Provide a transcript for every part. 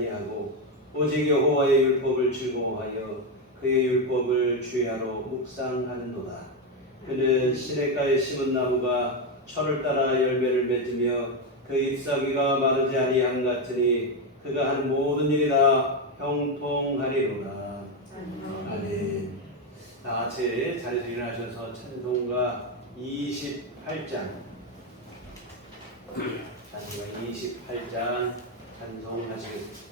아니하고 오직 여호와의 율법을 즐거워하여 그의 율법을 주야로 묵상하는도다. 그는 시냇가에 심은 나무가 철을 따라 열매를 맺으며 그 잎사귀가 마르지 아니함 같으니 그가 하는 모든 일이 다 형통하리로다. 아멘. 다 같이 자리에서 일어나셔서 찬송가 28장 찬송하시겠습니다.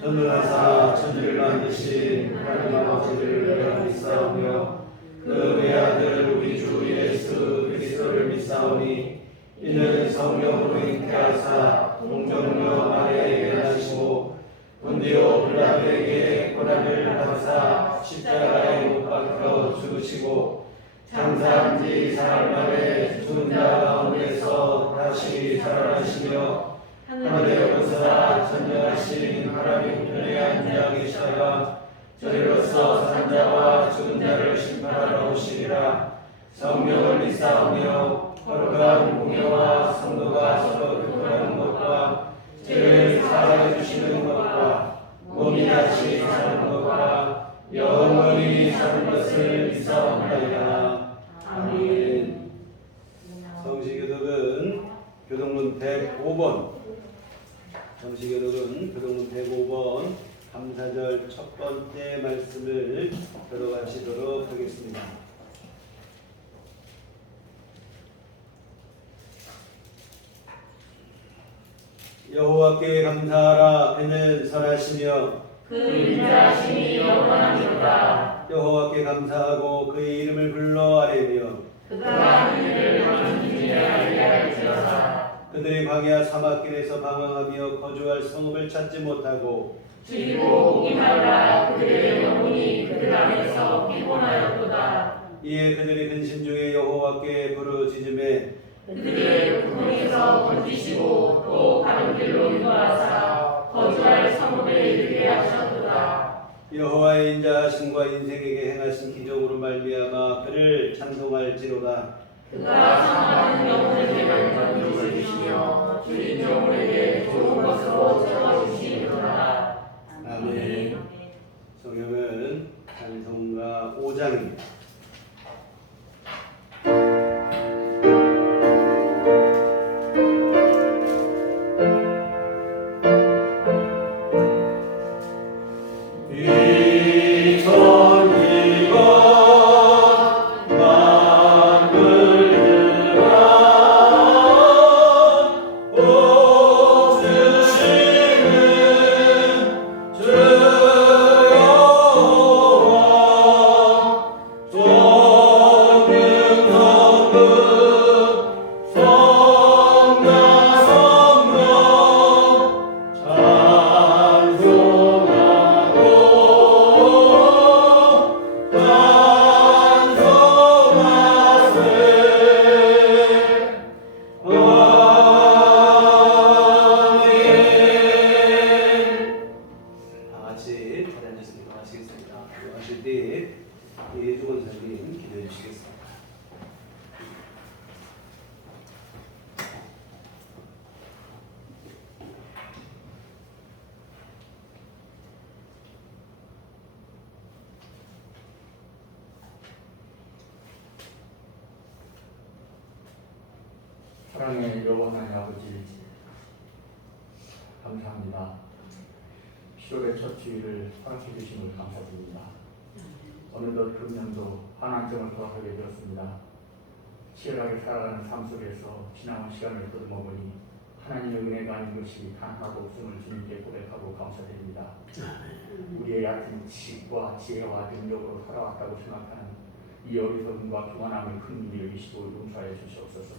전능하사 천지를 만드신 하나님 아버지를 내가 믿사오며 그의 아들 우리 주 예수 그리스도를 믿사오니 이는 성령으로 잉태하사 동정녀 마리아에게 나시고 본디오 빌라도에게 고난을 받으사 십자가에 못 박혀 죽으시고 장사한 지 사흘 만에 죽은 자 가운데서 다시 살아나시며 하늘에 오르사 전능하신 하나님 우편에 앉아 계시다가 저리로서 산 자와 죽은 자를 심판하러 오시리라. 성령을 믿사오며 거룩한 공예와 성도가 서로 교통하는 것과 죄를 사하여 주시는 것과 몸이 다시 사는 것과 영원히 사는 것을 믿사옵나이다. 아멘. 성시교독은 교독문 105번 정시교독은 교독문 105번 감사절 첫 번째 말씀을 들어가시도록 하겠습니다. 여호와께 감사하라. 그는 선하시며 그 인자하심이 영원하니라. 여호와께 감사하고 그의 이름을 불러 아뢰며 그가 하는 일을 왕중에 알게 할지어다. 그들이 광야 사막길에서 방황하며 거주할 성읍을 찾지 못하고 그리고 목이 말라 그들의 영혼이 그들 안에서 피곤하였도다. 이에 그들이 근심 중에 여호와께 부르짖음에 그들의 구덩에서 던지시고 또 다른 길로 인도하사 거주할 성읍에 이르게 하셨도다. 여호와의 인자하심과 인생에게 행하신 기적으로 말미암아 그를 찬송할지로다. 그가 사랑하는 영혼에게 만전 주시며 주인 영혼에게 좋은 것으로 채워주시리로다. 아멘. 성경은 찬송가 5장입니다. 사랑의 여호와 하나님 아버지, 감사합니다. 10월의 첫 주일을 허락해 주심을 감사드립니다. 어느덧 금년도 한안점을 도합하게 되었습니다. 치열하게 살아가는 삶 속에서 지나온 시간을 거두어보니 하나님의 은혜가 아닌 것이 단 하나도 없음을 주님께 고백하고 감사드립니다. 우리의 얕은 지식과 지혜와 능력으로 살아왔다고 생각하는 이 어리석음과 교만함을 큰 일이 여기시고 용서하여 주시옵소서.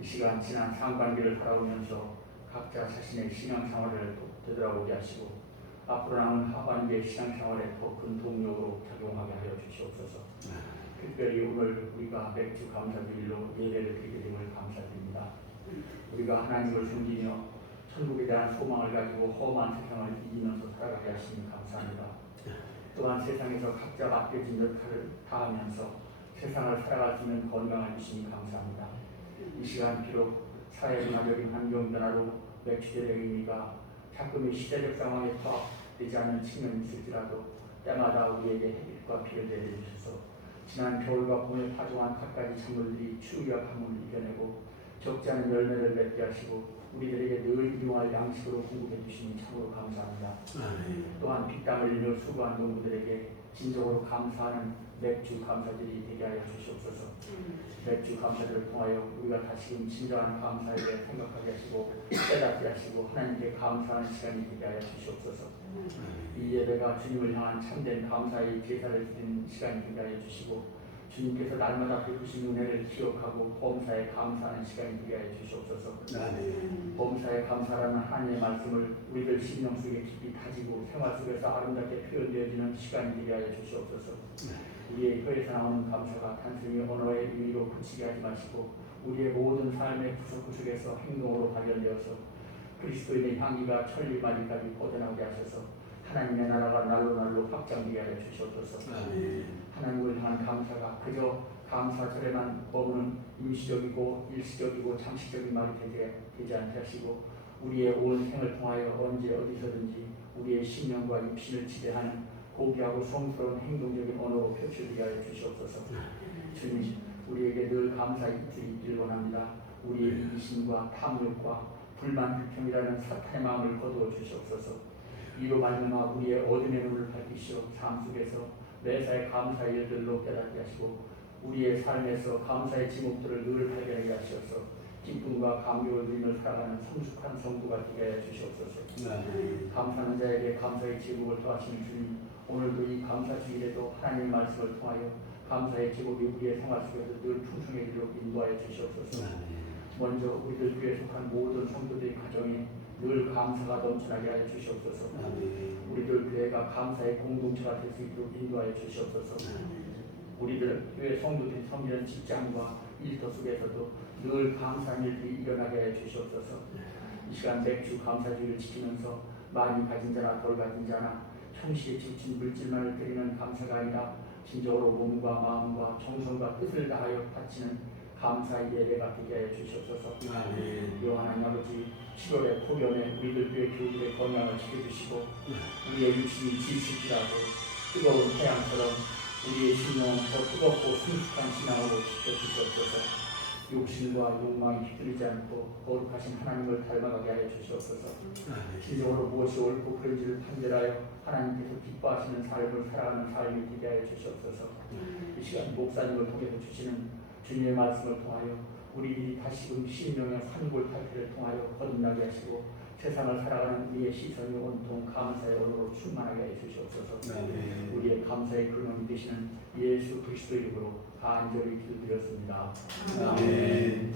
이 시간 지난 상반기를 살아오면서 각자 자신의 신앙생활을 되돌아보게 하시고 앞으로 남은 하반기의 신앙생활에 더 큰 동력으로 작용하게 하여 주시옵소서. 특별히 오늘 우리가 맥주 감사주일로 예배를 드리게 됨을 감사드립니다. 우리가 하나님을 섬기며 천국에 대한 소망을 가지고 험한 세상을 이기면서 살아가게 하시니 감사합니다. 또한 세상에서 각자 맡겨진 역할을 다하면서 세상을 살아갈 수 있는 건강을 주시니 감사합니다. 이 시간 비록 사회문화적인 환경 변화로 맥주의 의미가 자꾸의 시대적 상황에 파악되지 않는 측면이 있을지라도 때마다 우리에게 햇빛과 비를 내려주셔서 지난 겨울과 봄에 파종한 갖가지 작물들이 추위와 가뭄을 이겨내고 적지 않은 열매를 맺게 하시고 우리들에게 늘 일용할 양식으로 공급해 주시니 참으로 감사합니다. 또한 빗땀 흘리며 수고한 농부들에게 진정으로 감사하는 맥주 감사들이 되게 하여 주시옵소서. 맥주 감사들을 통하여 우리가 다시금 진정한 감사에 대해 생각하게 하시고 깨닫게 하시고 하나님께 감사하는 시간이 되게 하여 주시옵소서. 이 예배가 주님을 향한 참된 감사의 제사를 드리는 시간이 되게 하여 주시고 주님께서 날마다 베푸신 은혜를 기억하고 범사에 감사하는 시간이 되게 하여 주시옵소서. 범사에 감사라는 하나님의 말씀을 우리들 심령 속에 깊이 다지고 생활 속에서 아름답게 표현되어지는 시간이 되게 하여 주시옵소서. 우리의 혀에서 나오는 감사가 단순히 언어의 의미로 그치게 하지 마시고 우리의 모든 삶의 구석구석에서 행동으로 발견되어서 그리스도인의 향기가 천리만리까지 뻗어나오게 하셔서 하나님의 나라가 날로 확장되게 하여 주시옵소서. 하나님을 향한 감사가 그저 감사절에만 머무는 임시적이고 일시적이고 잠시적인 말이 되지 않게 하시고 우리의 온 생을 통하여 언제 어디서든지 우리의 심령과 입신을 지배하는 고귀하고 성스러운 행동적인 언어로 표출되게 하여 주시옵소서. 주님, 우리에게 늘 감사의 이틀이 있기를 원합니다. 우리의 이기심과 탐욕과 불만 불평이라는 사탄의 마음을 거두어 주시옵소서. 이로 말미암아 우리의 어둠의 눈을 밝히시어 삶 속에서 매사에 감사의 일들로 깨닫게 하시고 우리의 삶에서 감사의 지목들을 늘 발견하게 하시어서 기쁨과 감격을 누리며 살아가는 성숙한 성도가 되게 하여 주시옵소서. 감사하는 자에게 감사의 제목을 더하시는 주님, 오늘도 이 감사주일에도 하나님의 말씀을 통하여 감사의 제목이 우리의 생활 속에서 늘 풍성해지도록 인도하여 주시옵소서. 먼저 우리들 교회에 속한 모든 성도들의 가정에 늘 감사가 넘쳐나게 하여 주시옵소서. 우리들 교회가 감사의 공동체가 될 수 있도록 인도하여 주시옵소서. 우리들 교회 성도들이 섬기는 직장과 일터 속에서도 늘 감사한 일들이 일어나게 하여 주시옵소서. 이 시간 맥주 감사주의를 지키면서 많이 가진 자나 덜 가진 자나 청시에 지친 물질만을 드리는 감사가 아니라 진정으로 몸과 마음과 정성과 뜻을 다하여 바치는 감사의 예배가 되게 하여 주시옵소서. 하나님 아버지, 7월의 폭염에 우리들 교회 교우들의 건강을 지켜주시고 우리의 육신이 지칠지라도 뜨거운 태양처럼 우리의 심령은 더 뜨겁고 순숙한 신앙으로 지켜주시옵소서. 욕심과 욕망이 휘둘리지 않고 거룩하신 하나님을 닮아가게 하여 주시옵소서. 진정으로 무엇이 옳고 그른지를 판별하여 하나님께서 기뻐하시는 삶을 살아가는 삶이 되게 하여 주시옵소서. 이 시간 목사님을 통해서 주시는 주님의 말씀을 통하여 우리들이 다시금 심령의 환골탈태를 통하여 거듭나게 하시고 세상을 살아가는 우리의 시선이 온통 감사의 언어로 충만하게 해 주시옵소서. 우리의 감사의 근원이 되시는 예수 그리스도의 이름으로 간절히 기도드렸습니다. 아멘.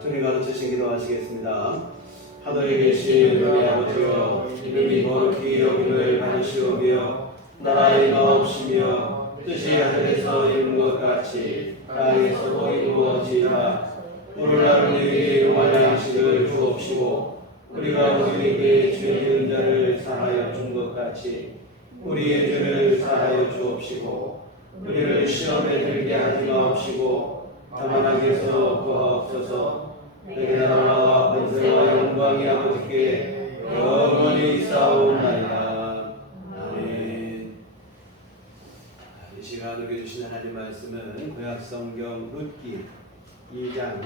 주님 가르치신 기도하시겠습니다. 하늘에 계신 우리 아버지여, 이름이 거룩히 여김을 받으시오며 나라의 마옵시며 뜻이 하늘에서 이룬 것 같이 땅에서도 이루어지이다. 오늘날 우리에게 용할 양식을 주옵시고 우리가 우리에게 같이 우리의 죄를 사하여 주옵시고 우리를 시험에 들게 하지 마옵시고 다만 악에서 구하옵소서. 내게 나라와 권세와 영광이 아버지께 영원히 있사옵나이다. 아멘. 이 시간 우리에게 주신 하나님 말씀은 구약성경 룻기 2장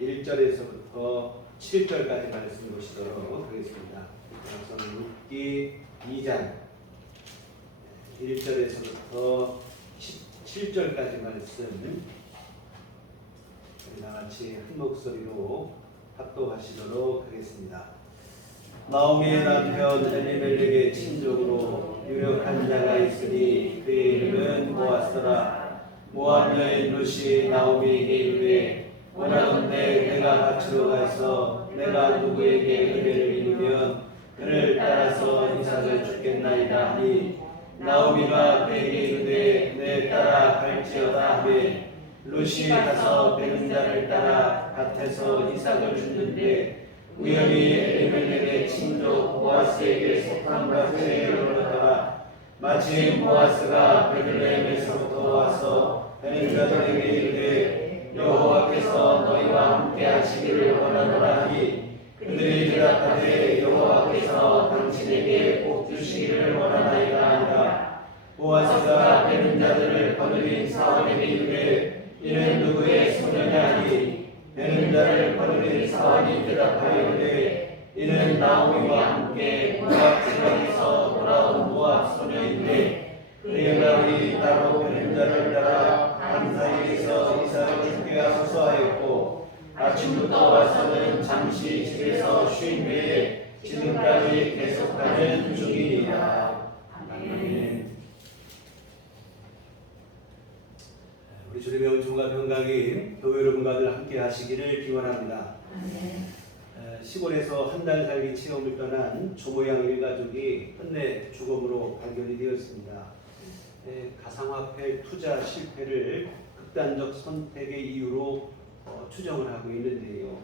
1절에서부터 7절까지 말씀 보시도록 하겠습니다. 구약성경 룻기 2장 1절에서부터 17절까지 말씀 나같이 한 목소리로 합독하시도록 하겠습니다. 나오미의 남편 엘리멜렉의 친족으로 유력한 자가 있으니 그의 이름은 보아스라. 모압 여인 룻이 나오미에게 이르되 원하건대 내가 밭으로 가서 내가 누구에게 은혜를 입으면 그를 따라서 이삭을 주겠나이다 하니 나오미가 그에게 이르되 내 딸아 갈지어다 하매 룻이 가서 베는 자를 따라 밭에서 이삭을 줍는데 우연히 엘리멜렉의 친족 보아스에게 속한 밭에 이르렀다가 마침 보아스가 베들레헴에서부터 와서 베는 자들에게 이르되 여호와께서 너희와 함께 하시기를 원하노라 하니 그들이 대답하되 여호와께서 당신에게 복 주시기를 원하나이다 하니라. 보아스가 베는 자들을 거느린 사원에게 이르되 이는 누구의 소녀냐 하니 베는 자를 거느린 사원이 대답하여 이르되 이는 나오미와 함께 모압 지방에서 돌아온 모압 소녀인데 그의 말이 따로 베는 자를 따라 한 사이에서 이삭을 주게 하소서 하였고 아침부터 와서는 잠시 집에서 쉰 후에 지금까지 계속하는 중이니라. 아멘. 우리 주님의 은총과 평강이 교회 여러분과들 함께 하시기를 기원합니다. 시골에서 한 달 살기 체험을 떠난 조모양 일가족이 끝내 죽음으로 발견이 되었습니다. 가상화폐 투자 실패를 극단적 선택의 이유로 추정을 하고 있는데요.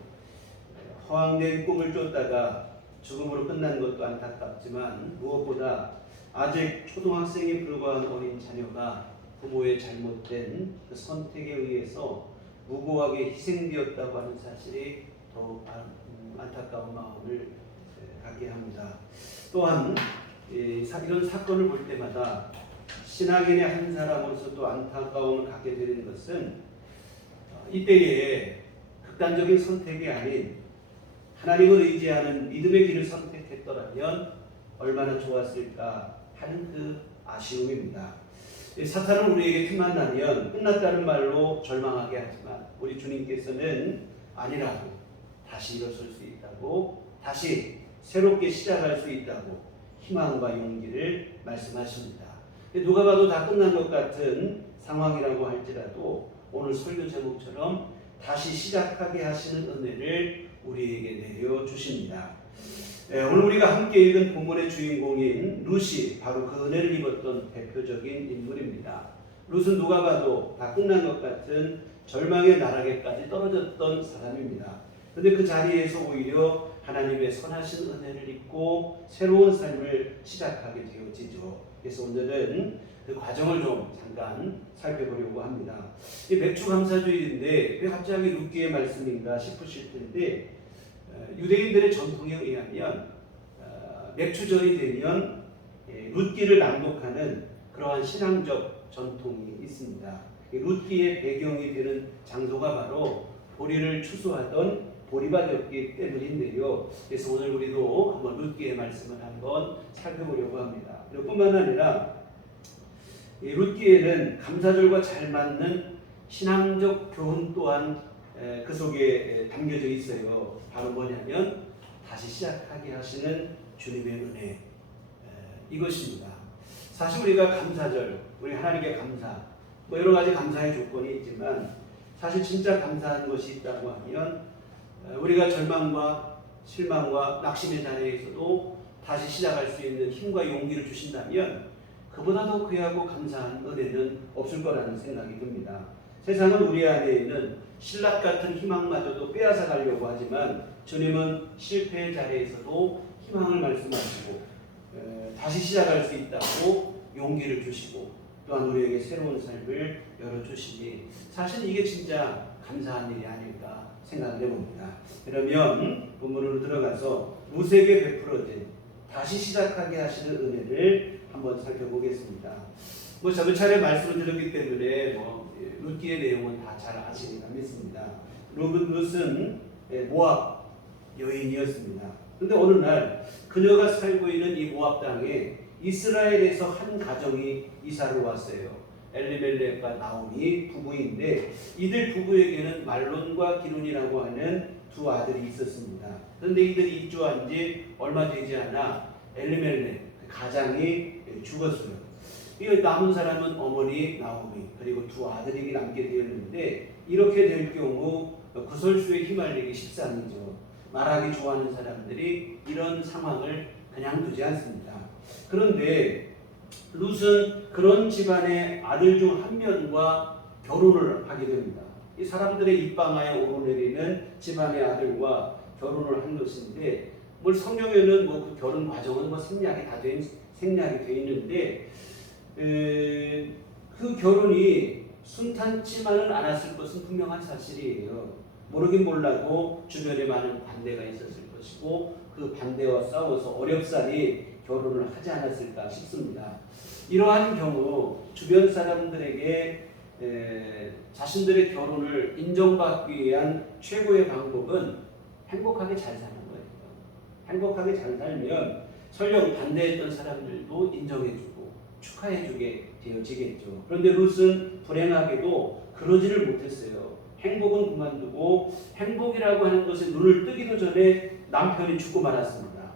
허황된 꿈을 쫓다가 죽음으로 끝난 것도 안타깝지만 무엇보다 아직 초등학생에 불과한 어린 자녀가 부모의 잘못된 그 선택에 의해서 무고하게 희생되었다고 하는 사실이 더욱 안타까운 마음을 갖게 합니다. 또한 이런 사건을 볼 때마다 신앙인의 한 사람으로서 또 안타까움을 갖게 되는 것은 이때에 극단적인 선택이 아닌 하나님을 의지하는 믿음의 길을 선택했더라면 얼마나 좋았을까 하는 그 아쉬움입니다. 사탄은 우리에게 틈만 나면 끝났다는 말로 절망하게 하지만 우리 주님께서는 아니라고 다시 일어설 수 있다고 다시 새롭게 시작할 수 있다고 희망과 용기를 말씀하십니다. 누가 봐도 다 끝난 것 같은 상황이라고 할지라도 오늘 설교 제목처럼 다시 시작하게 하시는 은혜를 우리에게 내려주십니다. 오늘 우리가 함께 읽은 본문의 주인공인 룻이 바로 그 은혜를 입었던 대표적인 인물입니다. 룻은 누가 봐도 다 끝난 것 같은 절망의 나락에까지 떨어졌던 사람입니다. 그런데 그 자리에서 오히려 하나님의 선하신 은혜를 입고 새로운 삶을 시작하게 되어지죠. 그래서 오늘은 그 과정을 좀 잠깐 살펴보려고 합니다. 이 맥주감사주일인데 왜 갑자기 룻기의 말씀인가 싶으실 텐데 유대인들의 전통에 의하면 맥주절이 되면 룻기를 낭독하는 그러한 신앙적 전통이 있습니다. 룻기의 배경이 되는 장소가 바로 보리를 추수하던 보리밭이었기 때문인데요. 그래서 오늘 우리도 한번 룻기의 말씀을 한번 살펴보려고 합니다. 뿐만 아니라 이 룻기에는 감사절과 잘 맞는 신앙적 교훈 또한 그 속에 담겨져 있어요. 바로 뭐냐면 다시 시작하게 하시는 주님의 은혜, 이것입니다. 사실 우리가 감사절, 우리 하나님께 감사, 여러 가지 감사의 조건이 있지만 사실 진짜 감사한 것이 있다고 하면 우리가 절망과 실망과 낙심의 자리에서도 다시 시작할 수 있는 힘과 용기를 주신다면 그보다 더 귀하고 감사한 은혜는 없을 거라는 생각이 듭니다. 세상은 우리 안에 있는 신락 같은 희망마저도 빼앗아 가려고 하지만 주님은 실패의 자리에서도 희망을 말씀하시고 다시 시작할 수 있다고 용기를 주시고 또한 우리에게 새로운 삶을 열어주시니 사실 이게 진짜 감사한 일이 아닐까 생각을 해봅니다. 그러면 본문으로 들어가서 루스에게 베풀어진 다시 시작하게 하시는 은혜를 한번 살펴보겠습니다. 저번 차례 말씀을 드렸기 때문에 룻기의 내용은 다 잘 아시리라 믿습니다. 룻은 모압 여인이었습니다. 그런데 어느 날 그녀가 살고 있는 이 모압 땅에 이스라엘에서 한 가정이 이사를 왔어요. 엘리멜렉과 나오미 부부인데 이들 부부에게는 말론과 기론이라고 하는 두 아들이 있었습니다. 그런데 이들이 입주한 지 얼마 되지 않아 엘리멜렉 가장이 죽었어요. 이 남은 사람은 어머니 나오미 그리고 두 아들이 남게 되었는데 이렇게 될 경우 구설수에 휘말리기 십상이죠. 말하기 좋아하는 사람들이 이런 상황을 그냥 두지 않습니다. 그런데 룻은 그런 집안의 아들 중 한 명과 결혼을 하게 됩니다. 이 사람들의 입방아에 오르내리는 집안의 아들과 결혼을 한 것인데 성경에는 그 결혼 과정은 생략이 돼 있는데 그 결혼이 순탄치만은 않았을 것은 분명한 사실이에요. 모르긴 몰라도 주변에 많은 반대가 있었을 것이고 그 반대와 싸워서 어렵사리 결혼을 하지 않았을까 싶습니다. 이러한 경우 주변 사람들에게 자신들의 결혼을 인정받기 위한 최고의 방법은 행복하게 잘 사는 거예요. 행복하게 잘 살면 설령 반대했던 사람들도 인정해주고 축하해주게 되어지겠죠. 그런데 룻은 불행하게도 그러지를 못했어요. 행복은 그만두고 행복이라고 하는 것에 눈을 뜨기도 전에 남편이 죽고 말았습니다.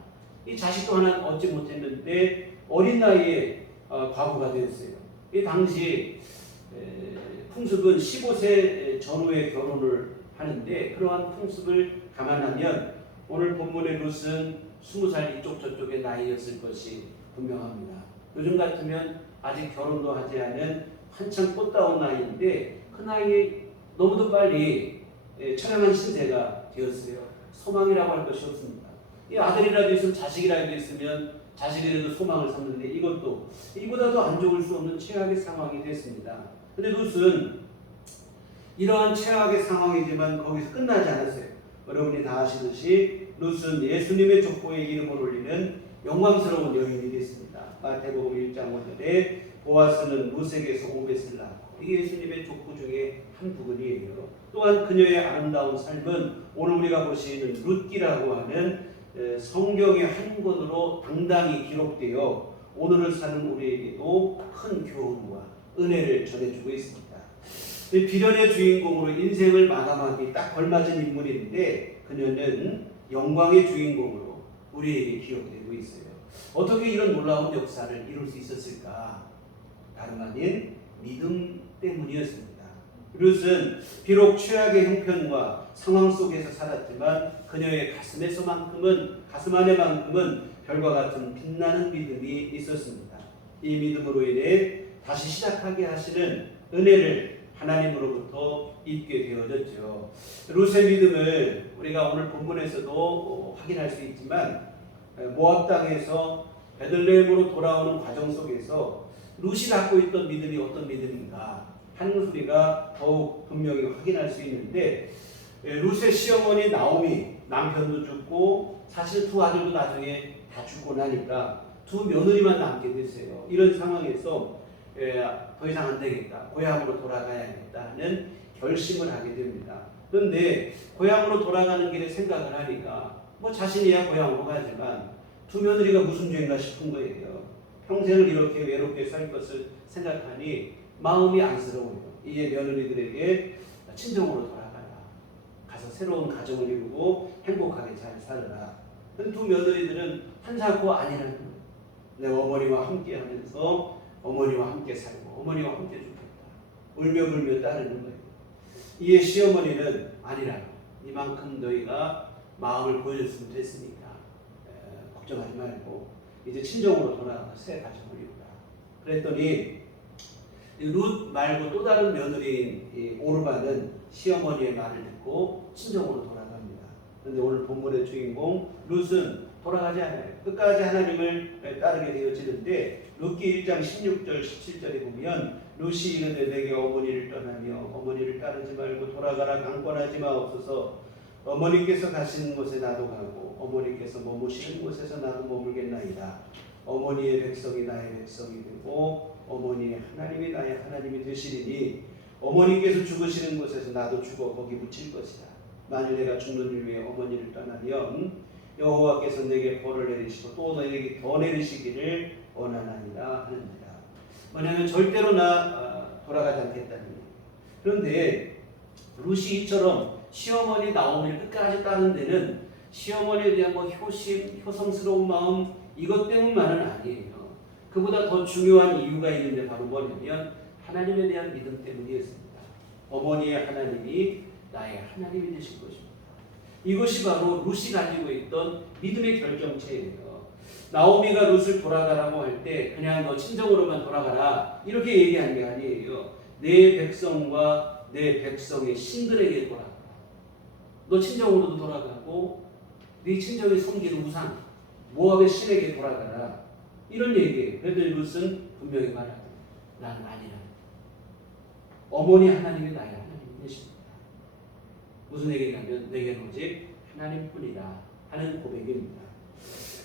이 자식도 하나 얻지 못했는데 어린 나이에 과부가 되었어요. 이 당시 풍습은 15세 전후에 결혼을 하는데 그러한 풍습을 감안하면 오늘 본문의 룻은 20살 이쪽 저쪽의 나이였을 것이 분명합니다. 요즘 같으면 아직 결혼도 하지 않은 한참 꽃다운 나이인데 그 나이에 너무도 빨리 처량한 신세가 되었어요. 소망이라고 할 것이 없습니다. 이 아들이라도 있으면 자식이라도 있으면 자식이라도 소망을 삼는데 이것도 이보다도 안 좋을 수 없는 최악의 상황이 됐습니다. 그런데 룻은 이러한 최악의 상황이지만 거기서 끝나지 않았어요. 여러분이 다 아시듯이 룻은 예수님의 족보에 이름을 올리는 영광스러운 여인이 됐습니다. 마태복음 1장 5절에 보아스는 룻에게서 오벳을 낳고 이게 예수님의 족보 중에 한 부분이에요. 또한 그녀의 아름다운 삶은 오늘 우리가 볼 수 있는 룻기라고 하는 성경의 한 권으로 당당히 기록되어 오늘을 사는 우리에게도 큰 교훈과 은혜를 전해주고 있습니다. 비련의 주인공으로 인생을 마감하기 딱 걸맞은 인물인데 그녀는 영광의 주인공으로 우리에게 기록되고 있어요. 어떻게 이런 놀라운 역사를 이룰 수 있었을까? 다름 아닌 믿음 때문이었습니다. 룻은 비록 최악의 형편과 상황 속에서 살았지만 그녀의 가슴 안에만큼은 별과 같은 빛나는 믿음이 있었습니다. 이 믿음으로 인해 다시 시작하게 하시는 은혜를 하나님으로부터 입게 되어졌죠. 룻의 믿음을 우리가 오늘 본문에서도 확인할 수 있지만 모압 땅에서 베들레헴으로 돌아오는 과정 속에서 룻이 갖고 있던 믿음이 어떤 믿음인가 하는 소리가 더욱 분명히 확인할 수 있는데 룻의 시어머니 나오미 남편도 죽고 사실 두 아들도 나중에 다 죽고 나니까 두 며느리만 남게 됐어요. 이런 상황에서 더 이상 안 되겠다. 고향으로 돌아가야겠다는 결심을 하게 됩니다. 그런데 고향으로 돌아가는 길에 생각을 하니까 자신이야 고향으로 가지만 두 며느리가 무슨 죄인가 싶은 거예요. 평생을 이렇게 외롭게 살 것을 생각하니 마음이 안쓰러워요. 이에 며느리들에게 친정으로 돌아가라. 가서 새로운 가정을 이루고 행복하게 잘 살아라. 두 며느리들은 한사코 아니라는 거예요. 내 어머니와 함께 하면서 어머니와 함께 살고 어머니와 함께 죽겠다. 울며 불며 따르는 거예요. 이에 시어머니는 아니라고. 이만큼 너희가 마음을 보여줬으면 됐으니까 걱정하지 말고 이제 친정으로 돌아가서 새 가정을 이루라. 그랬더니 룻 말고 또 다른 며느리인 오르바는 시어머니의 말을 듣고 친정으로 돌아갑니다. 그런데 오늘 본문의 주인공 룻은 돌아가지 않아요. 끝까지 하나님을 따르게 되어지는데 룻기 1장 16절 17절에 보면 룻이 이르되 내게 어머니를 떠나며 어머니를 따르지 말고 돌아가라 강권하지 마옵소서. 어머니께서 가시는 곳에 나도 가고 어머니께서 머무시는 곳에서 나도 머물겠나이다. 어머니의 백성이 나의 백성이 되고 어머니의 하나님이 나의 하나님이 되시리니 어머니께서 죽으시는 곳에서 나도 죽어 거기 묻힐 것이다. 만일 내가 죽는 일 위에 어머니를 떠나면 여호와께서 내게 벌을 내리시고 또 내게 더 내리시기를 원하나이다 하는지라. 뭐냐면 절대로 돌아가지 않겠다는 얘기예요. 그런데 룻이 이처럼 시어머니 나오미를 끝까지 따른 데는 시어머니에 대한 효심, 효성스러운 마음 이것 때문만은 아니에요. 그보다 더 중요한 이유가 있는데 바로 뭐냐면 하나님에 대한 믿음 때문이었습니다. 어머니의 하나님이 나의 하나님이 되실 것입니다. 이것이 바로 룻이 가지고 있던 믿음의 결정체예요. 나오미가 룻을 돌아가라고 할 때 그냥 너 친정으로만 돌아가라 이렇게 얘기한 게 아니에요. 내 백성과 내 백성의 신들에게 돌아가라. 너 친정으로도 돌아가고 네 친정의 섬기는 우상 모압의 신에게 돌아가라 이런 얘기예요. 그런데 룻은 분명히 말하고 나는 아니라 어머니 하나님이 나의 하나님이 되십니다. 무슨 얘기냐면 내게는 오직 하나님뿐이다 하는 고백입니다.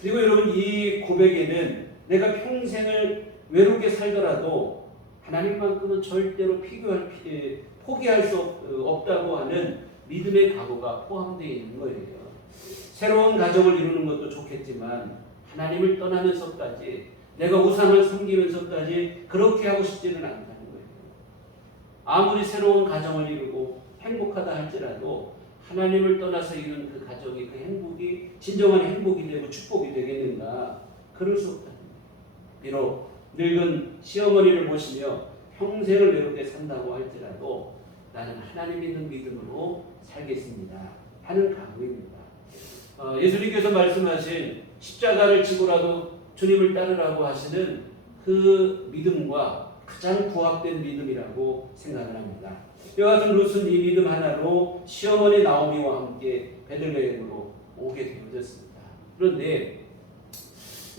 그리고 여러분 이 고백에는 내가 평생을 외롭게 살더라도 하나님만큼은 절대로 포기할 수 없다고 하는 믿음의 각오가 포함되어 있는 거예요. 새로운 가정을 이루는 것도 좋겠지만 하나님을 떠나면서까지 내가 우상을 섬기면서까지 그렇게 하고 싶지는 않다는 거예요. 아무리 새로운 가정을 이루고 행복하다 할지라도 하나님을 떠나서 이룬 그 가정이 그 행복이 진정한 행복이 되고 축복이 되겠는가? 그럴 수 없다는 거예요. 비록 늙은 시어머니를 보시며 평생을 외롭게 산다고 할지라도 나는 하나님 있는 믿음으로 살겠습니다 하는 각오입니다. 예수님께서 말씀하신 십자가를 지고라도 주님을 따르라고 하시는 그 믿음과 가장 부합된 믿음이라고 생각을 합니다. 이와 같은 룻은 이 믿음 하나로 시어머니 나오미와 함께 베들레헴으로 오게 되어졌습니다. 그런데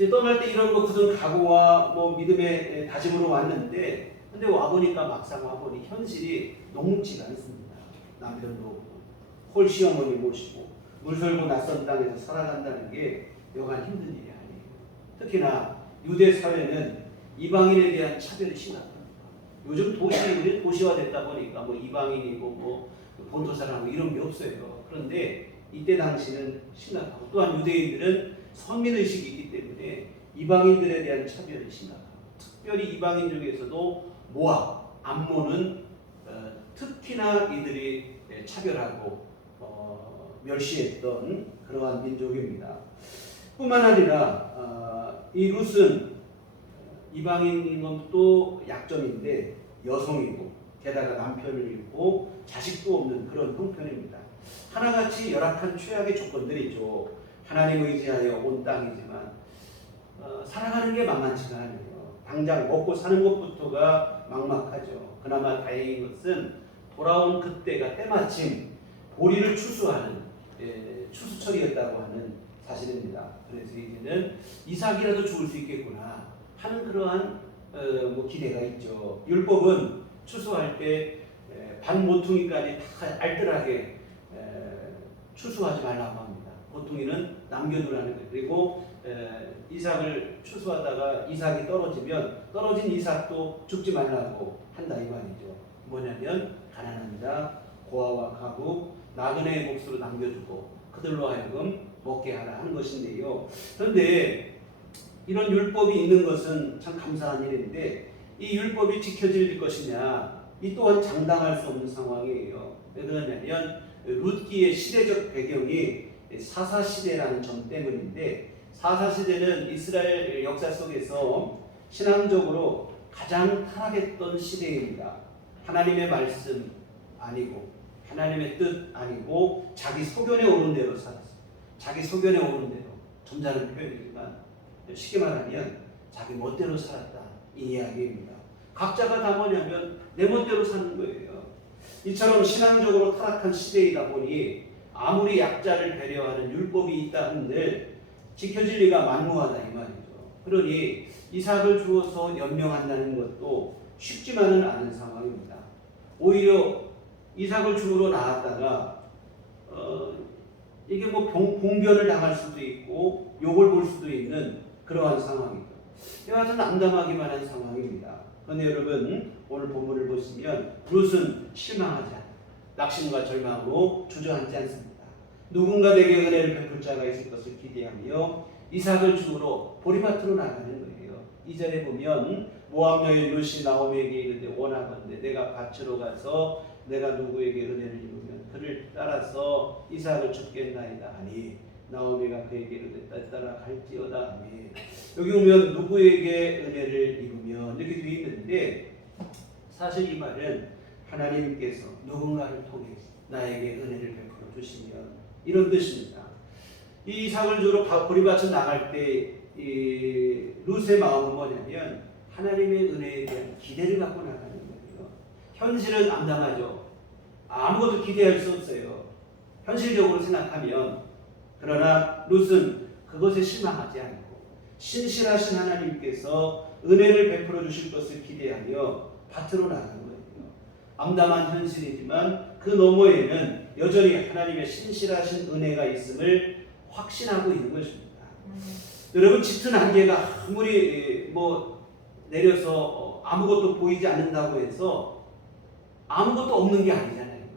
떠날 때 이런 무슨 각오와 믿음의 다짐으로 왔는데 근데 와보니까 막상 와보니 현실이 녹록지가 않습니다. 남편도 없고 홀 시어머니 모시고 물설고 낯선 땅에서 살아간다는 게 여간 힘든 일이 아니에요. 특히나 유대 사회는 이방인에 대한 차별이 심각합니다. 요즘 우리 도시화됐다 보니까 이방인이고 본토 사람 이런 게 없어요. 그런데 이때 당시는 심각하고 또한 유대인들은 선민의식이 있기 때문에 이방인들에 대한 차별이 심각하고 특별히 이방인 중에서도 모압, 암몬은 특히나 이들이 차별하고 멸시했던 그러한 민족입니다. 뿐만 아니라 이 룻은 이방인인 것도 약점인데 여성이고 게다가 남편을 잃고 자식도 없는 그런 형편입니다. 하나같이 열악한 최악의 조건들이죠. 하나님 의지하여 온 땅이지만 살아가는 게 만만치가 않아요. 당장 먹고 사는 것부터가 막막하죠. 그나마 다행인 것은 돌아온 그때가 때마침 보리를 추수하는 추수철이었다고 하는 사실입니다. 그래서 이제는 이삭이라도 죽을 수 있겠구나 하는 그러한 기대가 있죠. 율법은 추수할 때 반 모퉁이까지 다 알뜰하게 추수하지 말라고 합니다. 모퉁이는 남겨두라는 거예요. 그리고 이삭을 추수하다가 이삭이 떨어지면 떨어진 이삭도 죽지 말라고 한다 이 말이죠. 뭐냐면 가난합니다. 고아와 가구, 나그네의 몫으로 남겨두고 그들로 하여금 먹게 하라 하는 것인데요. 그런데 이런 율법이 있는 것은 참 감사한 일인데 이 율법이 지켜질 것이냐 이 또한 장담할 수 없는 상황이에요. 왜 그러냐면 룻기의 시대적 배경이 사사시대라는 점 때문인데 사사시대는 이스라엘 역사 속에서 신앙적으로 가장 타락했던 시대입니다. 하나님의 말씀 아니고 하나님의 뜻 아니고 자기 소견에 오른 대로 살았어요. 자기 소견에 오른 대로 점잖은 표현이지만 쉽게 말하면 자기 멋대로 살았다 이 이야기입니다. 각자가 다 뭐냐면 내 멋대로 사는 거예요. 이처럼 신앙적으로 타락한 시대이다 보니 아무리 약자를 배려하는 율법이 있다 한들 지켜질 리가 만무하다 이 말이죠. 그러니 이삭을 주어서 연명한다는 것도 쉽지만은 않은 상황입니다. 오히려 이삭을 주우러 나왔다가 이게 뭐 봉변을 당할 수도 있고 욕을 볼 수도 있는 그러한 상황이죠. 이와 같은 암담하기만 한 상황입니다. 그런데 여러분 오늘 본문을 보시면 룻은 실망하지 않아요. 낙심과 절망으로 주저앉지 않습니다. 누군가 내게 은혜를 베풀 자가 있을 것을 기대하며 이삭을 주우러 보리밭으로 나가는 거예요. 2절에 보면 모압 여인 룻이 나오미에게 이르되 원하건대 내가 밭으로 가서 내가 누구에게 은혜를 입으면 그를 따라서 이삭을 줍겠나이다 하니 나오미가 그에게 이르되 따라 갈지어다 하니 여기 보면 누구에게 은혜를 입으면 이렇게 되어 있는데 사실 이 말은 하나님께서 누군가를 통해 나에게 은혜를 베풀어 주시면 이런 뜻입니다. 이 이삭을 주러 보리밭을 나갈 때 이 룻의 마음은 뭐냐면 하나님의 은혜에 대한 기대를 갖고 나가는 거예요. 현실은 암담하죠. 아무것도 기대할 수 없어요. 현실적으로 생각하면. 그러나 룻은 그것에 실망하지 않고 신실하신 하나님께서 은혜를 베풀어 주실 것을 기대하며 밭으로 나간 거예요. 암담한 현실이지만 그 너머에는 여전히 하나님의 신실하신 은혜가 있음을 확신하고 있는 것입니다. 여러분 짙은 안개가 아무리 내려서 아무것도 보이지 않는다고 해서 아무것도 없는 게 아니잖아요.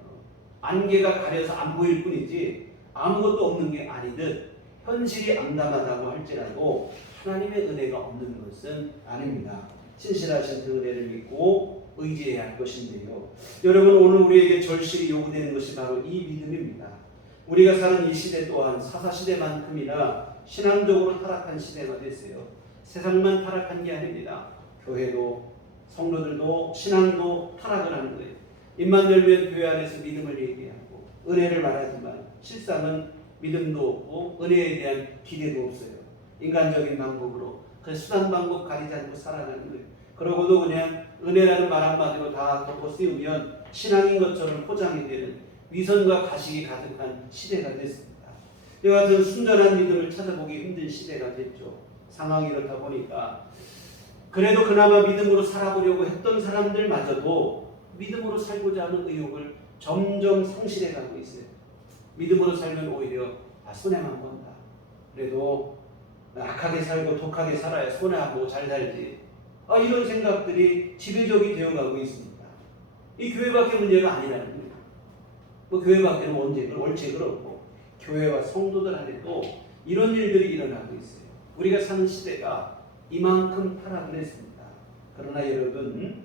안개가 가려서 안 보일 뿐이지 아무것도 없는 게 아니듯 현실이 암담하다고 할지라도 하나님의 은혜가 없는 것은 아닙니다. 신실하신 그 은혜를 믿고 의지해야 할 것인데요. 여러분 오늘 우리에게 절실히 요구되는 것이 바로 이 믿음입니다. 우리가 사는 이 시대 또한 사사시대만큼이나 신앙적으로 타락한 시대가 됐어요. 세상만 타락한 게 아닙니다. 교회도 성도들도 신앙도 타락을 하는 거예요. 입만 열면 교회 안에서 믿음을 얘기하고 은혜를 말하지만 실상은 믿음도 없고 은혜에 대한 기대도 없어요. 인간적인 방법으로 그 수단 방법 가리지 않고 살아가는 거예요. 그러고도 그냥 은혜라는 말 한마디로 다 덮어 씌우면 신앙인 것처럼 포장이 되는 위선과 가식이 가득한 시대가 됐습니다. 이와 같은 순전한 믿음을 찾아보기 힘든 시대가 됐죠. 상황이 이렇다 보니까 그래도 그나마 믿음으로 살아보려고 했던 사람들마저도 믿음으로 살고자 하는 의욕을 점점 상실해가고 있어요. 믿음으로 살면 오히려 손해만 본다. 그래도 악하게 살고 독하게 살아야 손해 안 보고 잘 살지. 이런 생각들이 지배적이 되어가고 있습니다. 이 교회밖에 문제가 아니라는 거예요. 교회밖에는 원칙을 없고 교회와 성도들 안에도 이런 일들이 일어나고 있어요. 우리가 사는 시대가 이만큼 타락을 했습니다. 그러나 여러분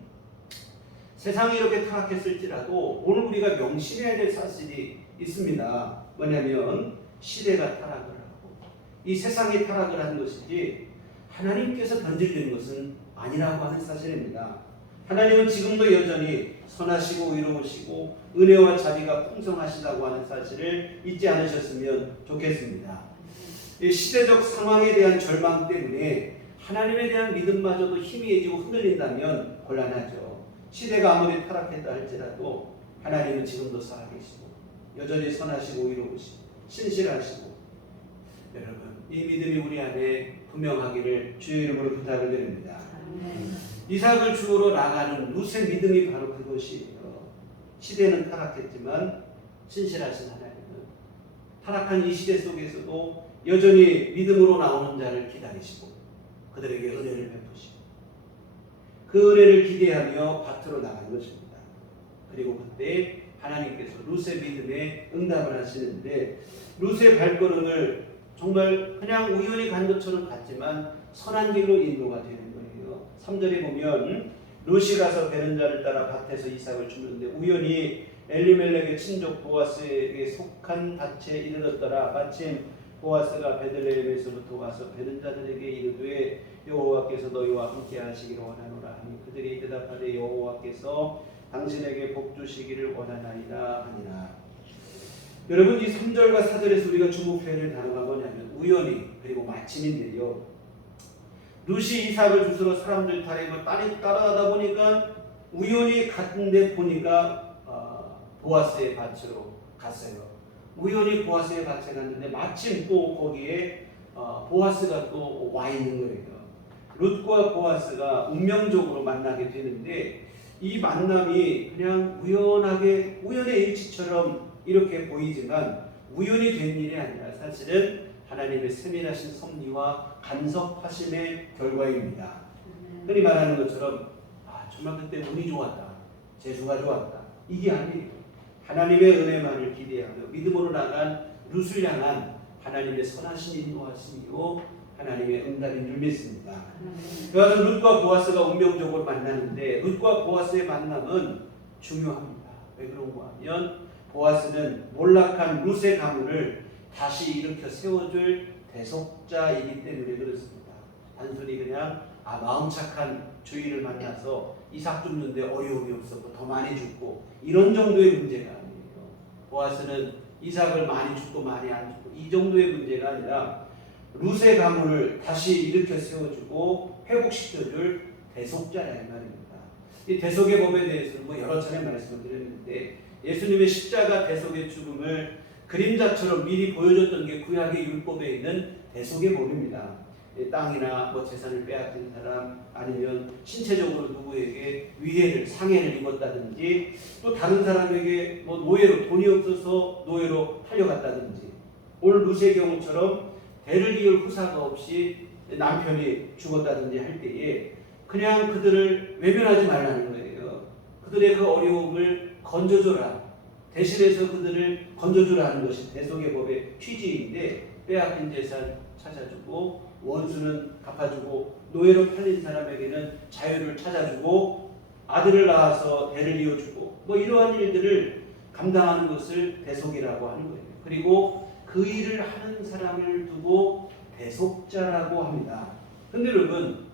세상이 이렇게 타락했을지라도 오늘 우리가 명심해야 될 사실이 있습니다. 뭐냐면 시대가 타락을 하고 이 세상이 타락을 한 것이지 하나님께서 변질된 것은 아니라고 하는 사실입니다. 하나님은 지금도 여전히 선하시고 의로우시고 은혜와 자비가 풍성하시다고 하는 사실을 잊지 않으셨으면 좋겠습니다. 이 시대적 상황에 대한 절망 때문에 하나님에 대한 믿음마저도 희미해지고 흔들린다면 곤란하죠. 시대가 아무리 타락했다 할지라도 하나님은 지금도 살아계시고 여전히 선하시고 의로우시고 신실하시고 여러분 이 믿음이 우리 안에 분명하기를 주의 이름으로 부탁을 드립니다. 이삭을 주우러 나가는 룻의 믿음이 바로 그것이에요. 시대는 타락했지만 신실하신 하나님은 타락한 이 시대 속에서도 여전히 믿음으로 나오는 자를 기다리시고 그들에게 은혜를 베푸시고 그 은혜를 기대하며 밭으로 나간 것입니다. 그리고 그때 하나님께서 룻의 믿음에 응답을 하시는데 룻의 발걸음을 정말 그냥 우연히 간 것처럼 갔지만 선한 길로 인도가 되는 거예요. 3절에 보면 룻이 가서 베는 자를 따라 밭에서 이삭을 주는데 우연히 엘리멜렉의 친족 보아스에게 속한 밭에 이르렀더라. 마침 보아스가 베들레헴에서부터 와서 베는 자들에게 이르되 여호와께서 너희와 함께 하시기를 원하노라 하니 그들이 대답하되 여호와께서 당신에게 복 주시기를 원하나이다 하니라. 여러분 이 3절과 4절에서 우리가 주목해야 될 단어가 뭐냐면 우연히 그리고 마침인데요. 룻이 이삭을 주스러 사람들 타령을 따라가다 보니까 우연히 갔는데 보니까 보아스의 밭으로 갔어요. 우연히 보아스의 밭에 갔는데 마침 또 거기에 보아스가 또 와 있는 거예요. 룻과 보아스가 운명적으로 만나게 되는데 이 만남이 그냥 우연의 일치처럼 이렇게 보이지만 우연이 된 일이 아니라 사실은 하나님의 세밀하신 섭리와 간섭하심의 결과입니다. 흔히 말하는 것처럼 정말 그때 운이 좋았다, 재수가 좋았다, 이게 아니에요. 하나님의 은혜만을 기대하며 믿음으로 나간 룻을 향한 하나님의 선하신 인도하심이요 하나님의 응답인 줄 믿습니다. 그래서 룻과 보아스가 운명적으로 만나는데 룻과 보아스의 만남은 중요합니다. 왜 그런가 하면 보아스는 몰락한 룻의 가문을 다시 일으켜 세워줄 대속자이기 때문에 그렇습니다. 단순히 그냥 마음 착한 주인을 만나서 이삭 줍는데 어려움이 없었고 더 많이 줍고 이런 정도의 문제가 아니에요. 보아스는 이삭을 많이 줍고 많이 안 줍고 이 정도의 문제가 아니라 룻의 가문을 다시 일으켜 세워주고 회복시켜줄 대속자라는 말입니다. 이 대속의 법에 대해서는 여러 차례 말씀을 드렸는데 예수님의 십자가 대속의 죽음을 그림자처럼 미리 보여줬던 게 구약의 율법에 있는 대속의 법입니다. 땅이나 재산을 빼앗긴 사람 아니면 신체적으로 누구에게 위해를 상해를 입었다든지 또 다른 사람에게 노예로 돈이 없어서 노예로 팔려갔다든지 오늘 룻의 경우처럼 대를 이을 후사가 없이 남편이 죽었다든지 할 때에 그냥 그들을 외면하지 말라는 거예요. 그들의 그 어려움을 건져줘라. 대신해서 그들을 건져주라는 것이 대속의 법의 취지인데 빼앗긴 재산 찾아주고 원수는 갚아주고 노예로 팔린 사람에게는 자유를 찾아주고 아들을 낳아서 대를 이어주고 이러한 일들을 감당하는 것을 대속이라고 하는 거예요. 그리고 그 일을 하는 사람을 두고 대속자라고 합니다. 그런데 여러분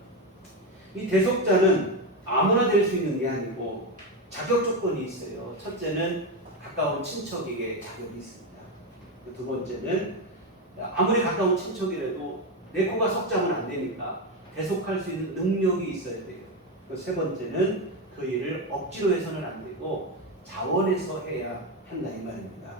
이 대속자는 아무나 될 수 있는 게 아니고 자격 조건이 있어요. 첫째는 가까운 친척에게 자격이 있습니다. 두 번째는 아무리 가까운 친척이라도 내 코가 석자면 안 되니까 대속할 수 있는 능력이 있어야 돼요. 세 번째는 그 일을 억지로 해서는 안 되고 자원해서 해야 한다 이 말입니다.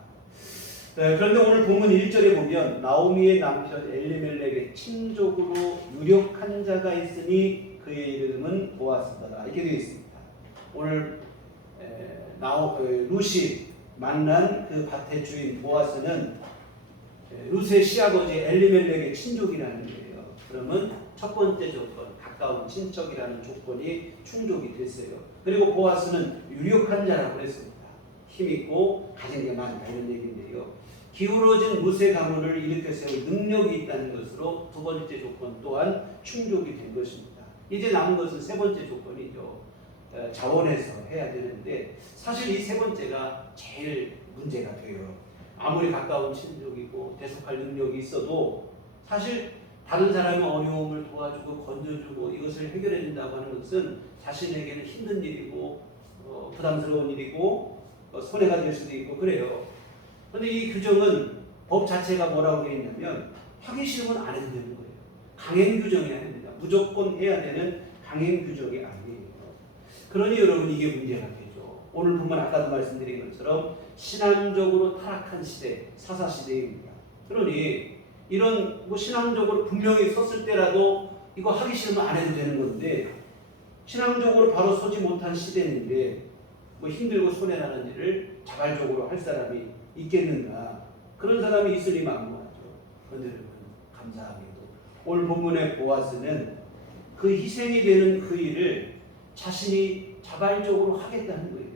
그런데 오늘 본문 1절에 보면 나오미의 남편 엘리멜렉의 친족으로 유력한 자가 있으니 그의 이름은 보아스더라 이렇게 되어 있습니다. 오늘 룻이 만난 그 밭의 주인 보아스는 룻의 시아버지 엘리멜렉의 친족이라는 거예요. 그러면 첫 번째 조건, 가까운 친척이라는 조건이 충족이 됐어요. 그리고 보아스는 유력한 자라고 그랬습니다. 힘있고 가진 게 많다 이런 얘기인데요. 기울어진 룻의 가문을 일으켜 세울 능력이 있다는 것으로 두 번째 조건 또한 충족이 된 것입니다. 이제 남은 것은 세 번째 조건이죠. 자원해서 해야 되는데 사실 이 세 번째가 제일 문제가 돼요. 아무리 가까운 친족이고 대속할 능력이 있어도 사실 다른 사람의 어려움을 도와주고 건져주고 이것을 해결해 준다고 하는 것은 자신에게는 힘든 일이고 부담스러운 일이고 손해가 될 수도 있고 그래요. 그런데 이 규정은 법 자체가 뭐라고 되어 있냐면 하기 싫으면 안 해도 되는 거예요. 강행 규정이 아닙니다. 무조건 해야 되는 강행 규정이 아니에요. 그러니 여러분 이게 문제가 되죠. 오늘 보면 아까도 말씀드린 것처럼 신앙적으로 타락한 시대, 사사시대입니다. 그러니 이런 신앙적으로 분명히 섰을 때라도 이거 하기 싫으면 안 해도 되는 건데 신앙적으로 바로 서지 못한 시대인데 힘들고 손해나는 일을 자발적으로 할 사람이 있겠는가. 그런 사람이 있으니 만무하죠. 그런데 여러분 감사하게도 오늘 본문의 보아스는 그 희생이 되는 그 일을 자신이 자발적으로 하겠다는 거예요.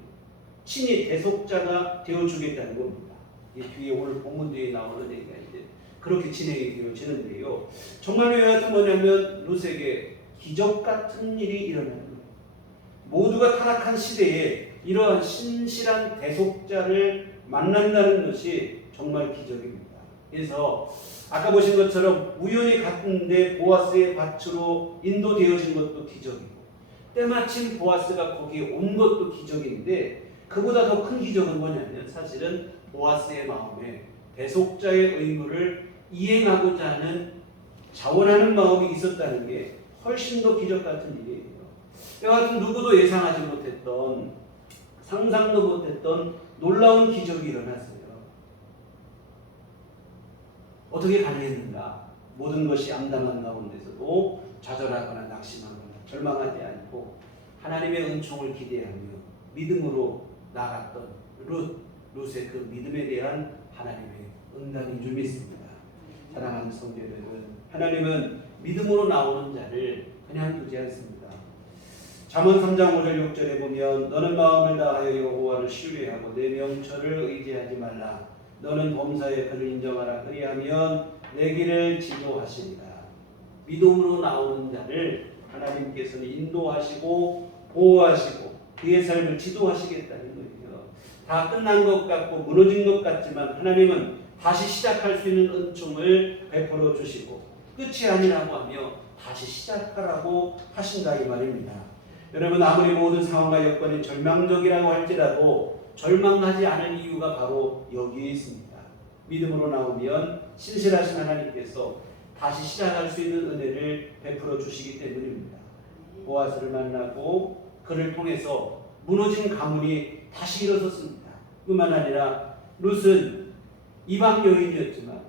친히 대속자가 되어주겠다는 겁니다. 이 뒤에 오늘 본문 뒤에 나오는 얘기가 이제 그렇게 진행이 되어지는데요. 정말 요약은 뭐냐면 룻에게 기적 같은 일이 일어나는 거예요. 모두가 타락한 시대에 이러한 신실한 대속자를 만난다는 것이 정말 기적입니다. 그래서 아까 보신 것처럼 우연히 갔는데 보아스의 밭으로 인도되어진 것도 기적이고 때마침 보아스가 거기에 온 것도 기적인데 그보다 더 큰 기적은 뭐냐면 사실은 보아스의 마음에 대속자의 의무를 이행하고자 하는 자원하는 마음이 있었다는 게 훨씬 더 기적 같은 일이에요. 이와 같은 누구도 예상하지 못했던 상상도 못했던 놀라운 기적이 일어났어요. 어떻게 가능했는가? 모든 것이 암담한 가운데서도 좌절하거나 낙심하거나 절망하지 않고 하나님의 은총을 기대하며 믿음으로 나갔던 룻의 그 믿음에 대한 하나님의 응답인 줄 믿습니다. 사랑하는 성도 여러분, 하나님은 믿음으로 나오는 자를 그냥 두지 않습니다. 잠언 3장 5절 6절에 보면 너는 마음을 다하여 여호와를 신뢰하고 내 명철을 의지하지 말라. 너는 범사에 그를 인정하라. 그리하면 내 길을 지도하시리라. 믿음으로 나오는 자를 하나님께서는 인도하시고 보호하시고 그의 삶을 지도하시겠다는 거예요. 다 끝난 것 같고 무너진 것 같지만 하나님은 다시 시작할 수 있는 은총을 베풀어 주시고 끝이 아니라고 하며 다시 시작하라고 하신다 이 말입니다. 여러분, 아무리 모든 상황과 여건이 절망적이라고 할지라도 절망하지 않을 이유가 바로 여기에 있습니다. 믿음으로 나오면 신실하신 하나님께서 다시 시작할 수 있는 은혜를 베풀어 주시기 때문입니다. 보아스를 만나고 그를 통해서 무너진 가문이 다시 일어섰습니다. 뿐만 아니라 룻은 이방 여인이었지만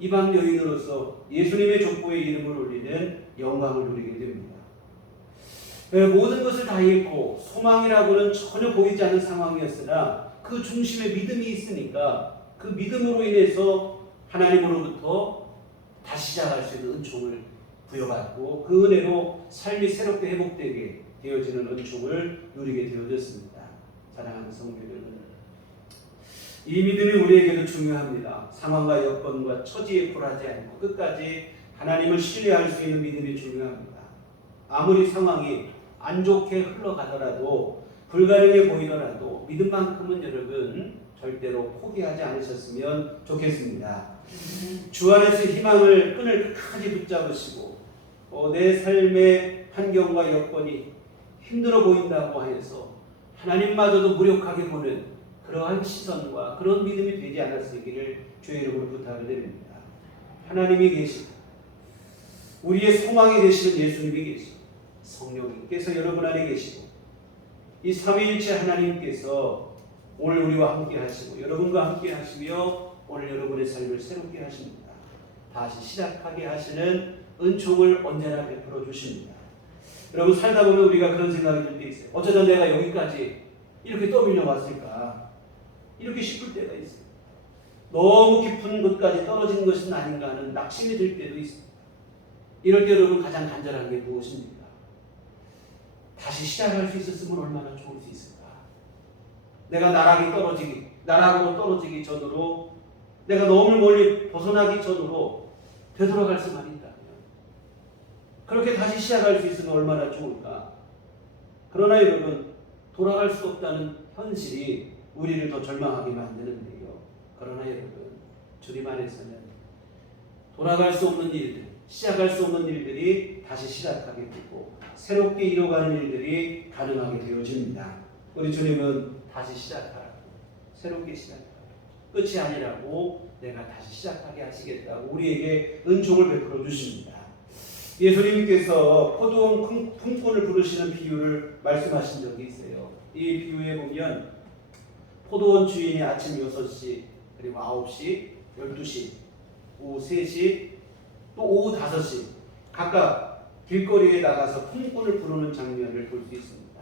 이방 여인으로서 예수님의 족보의 이름을 올리는 영광을 누리게 됩니다. 모든 것을 다 잃고 소망이라고는 전혀 보이지 않는 상황이었으나 그 중심에 믿음이 있으니까 그 믿음으로 인해서 하나님으로부터 다시 시작할 수 있는 은총을 부여받고 그 은혜로 삶이 새롭게 회복되게 되어지는 은총을 누리게 되어졌습니다. 사랑하는 성도 여러분, 이 믿음이 우리에게도 중요합니다. 상황과 여건과 처지에 굴하지 않고 끝까지 하나님을 신뢰할 수 있는 믿음이 중요합니다. 아무리 상황이 안 좋게 흘러가더라도 불가능해 보이더라도 믿음만큼은 여러분 절대로 포기하지 않으셨으면 좋겠습니다. 주 안에서 희망을 끈을 끝까지 붙잡으시고 내 삶의 환경과 여건이 힘들어 보인다고 해서 하나님마저도 무력하게 보는 그러한 시선과 그런 믿음이 되지 않았으기를 주의 이름으로 부탁을 드립니다. 하나님이 계시고 우리의 소망이 되시는 예수님이 계시고 성령님께서 여러분 안에 계시고 이 삼위일체 하나님께서 오늘 우리와 함께 하시고 여러분과 함께 하시며 오늘 여러분의 삶을 새롭게 하십니다. 다시 시작하게 하시는 은총을 언제나 베풀어 주십니다. 여러분, 살다 보면 우리가 그런 생각이 들 때 있어요. 어쩌다 내가 여기까지 이렇게 떠밀려 왔을까? 이렇게 싶을 때가 있어요. 너무 깊은 곳까지 떨어진 것은 아닌가 하는 낙심이 들 때도 있습니다. 이럴 때 여러분 가장 간절한 게 무엇입니까? 다시 시작할 수 있었으면 얼마나 좋을 수 있을까? 내가 나락으로 떨어지기 전으로 내가 너무 멀리 벗어나기 전으로 되돌아갈 수만 있다면 그렇게 다시 시작할 수 있으면 얼마나 좋을까? 그러나 여러분, 돌아갈 수 없다는 현실이 우리를 더 절망하게 만드는데요. 그러나 여러분, 주님 안에서는 돌아갈 수 없는 일들, 시작할 수 없는 일들이 다시 시작하게 되고 새롭게 이뤄가는 일들이 가능하게 되어집니다. 우리 주님은 다시 시작하라고, 새롭게 시작하라고, 끝이 아니라고 내가 다시 시작하게 하시겠다고 우리에게 은총을 베풀어 주십니다. 예수님께서 포도원 품꾼을 부르시는 비유를 말씀하신 적이 있어요. 이 비유에 보면 포도원 주인이 아침 6시, 그리고 9시, 12시, 오후 3시, 또 오후 5시 각각 길거리에 나가서 품꾼을 부르는 장면을 볼 수 있습니다.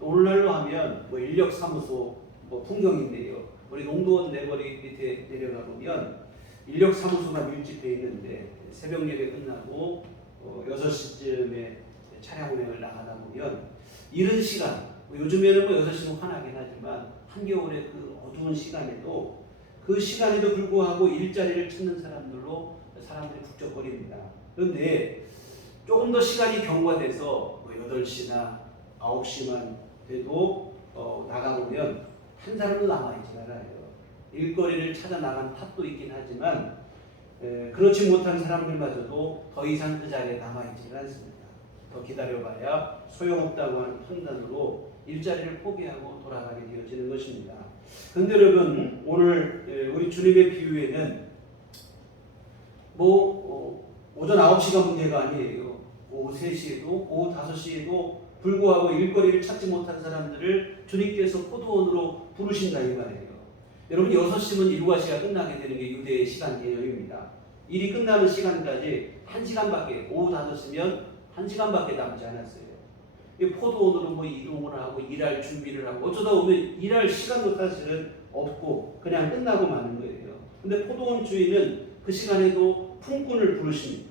오늘날로 하면 인력사무소 풍경인데요. 우리 농도원 내거리 밑에 내려가 보면 인력사무소가 밀집해 있는데 새벽 예배 끝나고 6시쯤에 차량 운행을 나가다 보면 이른 시간, 요즘에는 6시는 환하긴 하지만 한겨울에 그 어두운 시간에도 그 시간에도 불구하고 일자리를 찾는 사람들이 북적거립니다. 그런데 조금 더 시간이 경과돼서 8시나 9시만 돼도 나가보면 한 사람도 남아있지 않아요. 일거리를 찾아 나간 탓도 있긴 하지만 그렇지 못한 사람들마저도 더 이상 그 자리에 남아있지는 않습니다. 더 기다려봐야 소용없다고 하는 판단으로 일자리를 포기하고 돌아가게 되어지는 것입니다. 그런데 여러분, 오늘 우리 주님의 비유에는 오전 9시가 문제가 아니에요. 오후 3시에도 오후 5시에도 불구하고 일거리를 찾지 못한 사람들을 주님께서 포도원으로 부르신다 이 말이에요. 여러분, 6시면 일과시가 끝나게 되는 게 유대의 시간 개념입니다. 일이 끝나는 시간까지 1시간밖에, 오후 5시면 1시간밖에 남지 않았어요. 이 포도원으로 뭐 이동을 하고 일할 준비를 하고 어쩌다 보면 일할 시간도 사실은 없고 그냥 끝나고 마는 거예요. 근데 포도원 주인은 그 시간에도 품꾼을 부르십니다.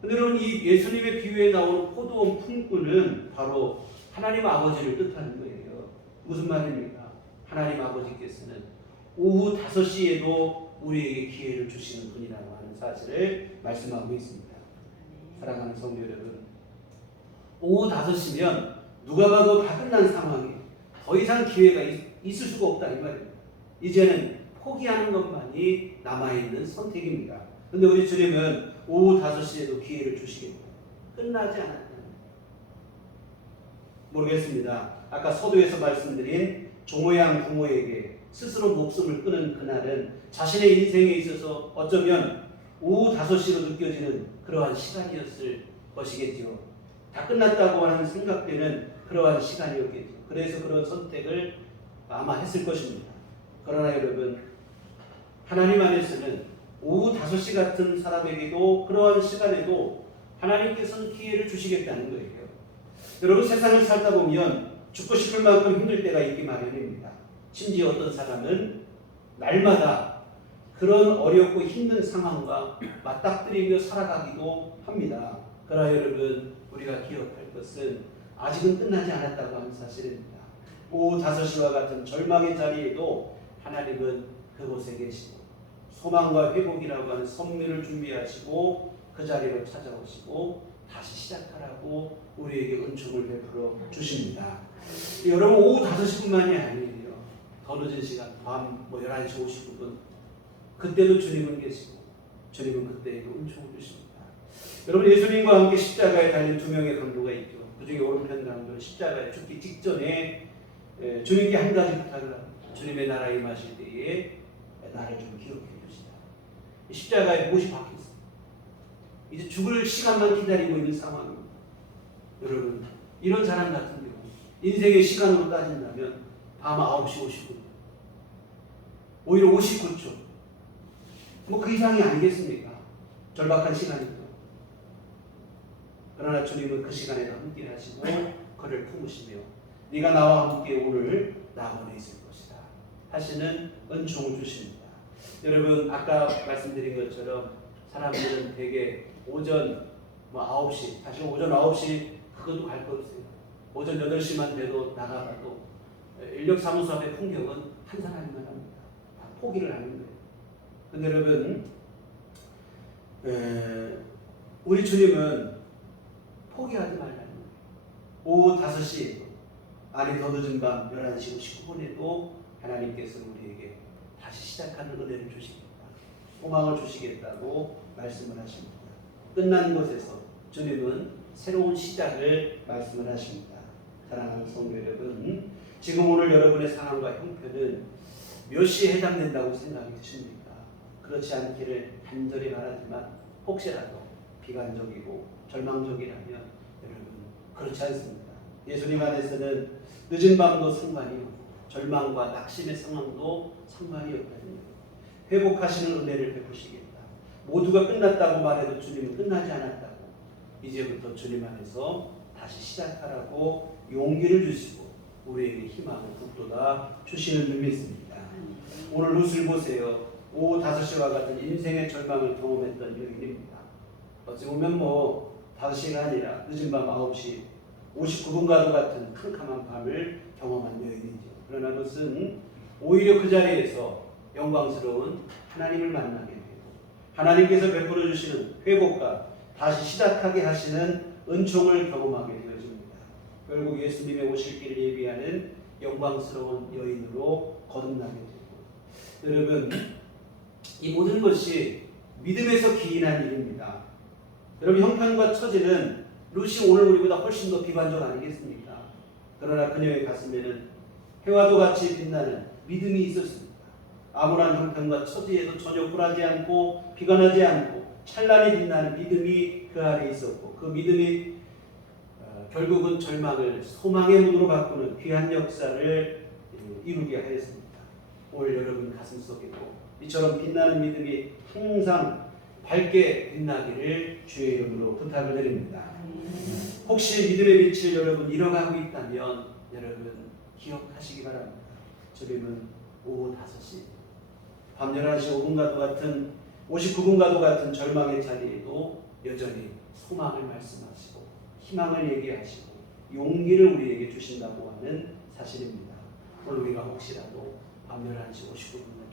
근데 여러분, 이 예수님의 비유에 나오는 포도원 품꾼은 바로 하나님 아버지를 뜻하는 거예요. 무슨 말입니까? 하나님 아버지께서는 오후 5시에도 우리에게 기회를 주시는 분이라고 하는 사실을 말씀하고 있습니다. 사랑하는 성도 여러분, 오후 5시면 누가 봐도 다 끝난 상황이에요. 더 이상 기회가 있을 수가 없다 이 말입니다. 이제는 포기하는 것만이 남아있는 선택입니다. 근데 우리 주님은 오후 5시에도 기회를 주시겠다. 끝나지 않았다. 모르겠습니다. 아까 서두에서 말씀드린 조모양 부모에게 스스로 목숨을 끊은 그날은 자신의 인생에 있어서 어쩌면 오후 5시로 느껴지는 그러한 시간이었을 것이겠죠. 다 끝났다고 하는 생각되는 그러한 시간이었겠죠. 그래서 그런 선택을 아마 했을 것입니다. 그러나 여러분, 하나님 안에서는 오후 5시 같은 사람에게도 그러한 시간에도 하나님께서는 기회를 주시겠다는 거예요. 여러분, 세상을 살다 보면 죽고 싶을 만큼 힘들 때가 있기 마련입니다. 심지어 어떤 사람은 날마다 그런 어렵고 힘든 상황과 맞닥뜨리며 살아가기도 합니다. 그러나 여러분, 우리가 기억할 것은 아직은 끝나지 않았다고 하는 사실입니다. 오후 5시와 같은 절망의 자리에도 하나님은 그곳에 계시고 소망과 회복이라고 하는 선물을 준비하시고 그 자리로 찾아오시고 다시 시작하라고 우리에게 은총을 베풀어 주십니다. 여러분, 오후 5시뿐만이 아니에요. 더 늦은 시간, 밤 11시 59분 그때도 주님은 계시고 주님은 그때에도 은총을 주십니다. 여러분, 예수님과 함께 십자가에 달린 두 명의 강도가 있죠. 그 중에 오른편 강도는 십자가에 죽기 직전에 주님께 한 가지 부탁을 합니다. 주님의 나라에 임하실 때에 나를 좀 기억해 주시다. 십자가에 못이 박혔습니다. 이제 죽을 시간만 기다리고 있는 상황입니다. 여러분, 이런 사람 같은 경우 인생의 시간으로 따진다면 밤 9시 59분, 오히려 59초, 뭐 그 이상이 아니겠습니까? 절박한 시간이죠. 그러나 주님은 그 시간에도 함께 하시고 그를 품으시며 네가 나와 함께 오늘 낙원에 있을 것이다 하시는 은총을 주십니다. 여러분, 아까 말씀드린 것처럼 사람들은 대개 오전 9시, 사실 오전 9시 그것도 갈 거 없어요. 오전 8시만 돼도 나가봐도 인력사무소 앞의 풍경은 한 사람이만 합니다. 다 포기를 하는 거예요. 근데 여러분, 우리 주님은 포기하지 말라는 거예요. 오후 5시, 아니 더 늦은 밤 11시 59분에도 하나님께서 우리에게 다시 시작하는 은혜를 주시겠다, 소망을 주시겠다고 말씀을 하십니다. 끝난 곳에서 주님은 새로운 시작을 말씀을 하십니다. 사랑하는 성도 여러분, 지금 오늘 여러분의 상황과 형편은 몇 시에 해당된다고 생각이 드십니까? 그렇지 않기를 간절히 바라지만 혹시라도 비관적이고 절망적이라면 여러분, 그렇지 않습니다. 예수님 안에서는 늦은 밤도 상관이 없고 절망과 낙심의 상황도 상관이 없다는 거예요. 회복하시는 은혜를 베푸시겠다. 모두가 끝났다고 말해도 주님은 끝나지 않았다고, 이제부터 주님 안에서 다시 시작하라고 용기를 주시고 우리에게 희망을 북돋아 주시는 줄 믿습니다. 오늘 룻을 보세요. 오후 5시와 같은 인생의 절망을 경험했던 여인입니다. 어찌 보면 5시가 아니라 늦은 밤 9시 59분과도 같은 캄캄한 밤을 경험한 여인이죠. 그러나 룻은 오히려 그 자리에서 영광스러운 하나님을 만나게 되고 하나님께서 베풀어 주시는 회복과 다시 시작하게 하시는 은총을 경험하게 되어집니다. 결국 예수님의 오실 길을 예비하는 영광스러운 여인으로 거듭나게 되고, 여러분, 이 모든 것이 믿음에서 기인한 일입니다. 여러분, 형편과 처지는 룻이 오늘 우리보다 훨씬 더 비관적 아니겠습니까? 그러나 그녀의 가슴에는 해와도 같이 빛나는 믿음이 있었습니다. 암울한 형편과 처지에도 전혀 굴하지 않고 비관하지 않고 찬란히 빛나는 믿음이 그 안에 있었고, 그 믿음이 결국은 절망을 소망의 문으로 바꾸는 귀한 역사를 이루게 하였습니다. 오늘 여러분 가슴속에도 이처럼 빛나는 믿음이 항상 밝게 빛나기를 주의 이름으로 부탁을 드립니다. 혹시 믿음의 빛을 여러분 잃어가고 있다면 여러분 기억하시기 바랍니다. 주님은 오후 5시, 밤 11시 5분과도 같은 59분과도 같은 절망의 자리에도 여전히 소망을 말씀하시고 희망을 얘기하시고 용기를 우리에게 주신다고 하는 사실입니다. 오늘 우리가 혹시라도 밤 11시 59분 같은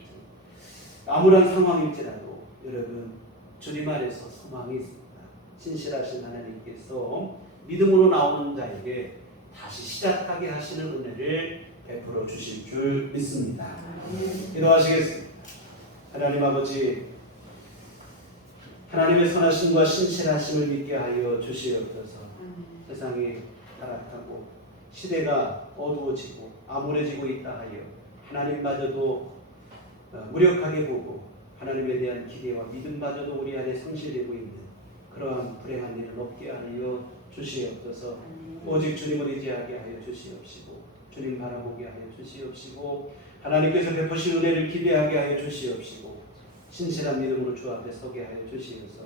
암울한 상황일지라도 여러분 주님 안에서 소망이 있습니다. 신실하신 하나님께서 믿음으로 나오는 자에게 다시 시작하게 하시는 은혜를 베풀어 주실 줄 믿습니다. 기도하시겠습니다. 하나님 아버지, 하나님의 선하심과 신실하심을 믿게 하여 주시옵소서. 세상이 타락하고 시대가 어두워지고 암울해지고 있다 하여 하나님마저도 무력하게 보고 하나님에 대한 기대와 믿음마저도 우리 안에 상실되고 있는 그러한 불행한 일을 없게 하여 주시옵소서. 오직 주님을 의지하게 하여 주시옵시고 주님 바라보게 하여 주시옵시고 하나님께서 베푸신 은혜를 기대하게 하여 주시옵시고 신실한 믿음으로 주 앞에 서게 하여 주시옵소서.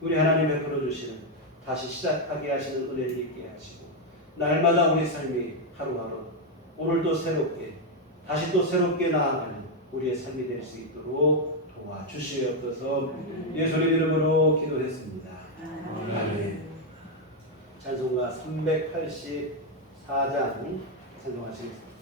우리 하나님 베풀어 주시는 다시 시작하게 하시는 은혜를 있게 하시고 날마다 우리 삶이 하루하루 오늘도 새롭게 다시 또 새롭게 나아가는 우리의 삶이 될 수 있도록 도와주시옵소서. 예수님 이름으로 기도했습니다. 아멘. 찬송가 384장 찬송하시겠습니다.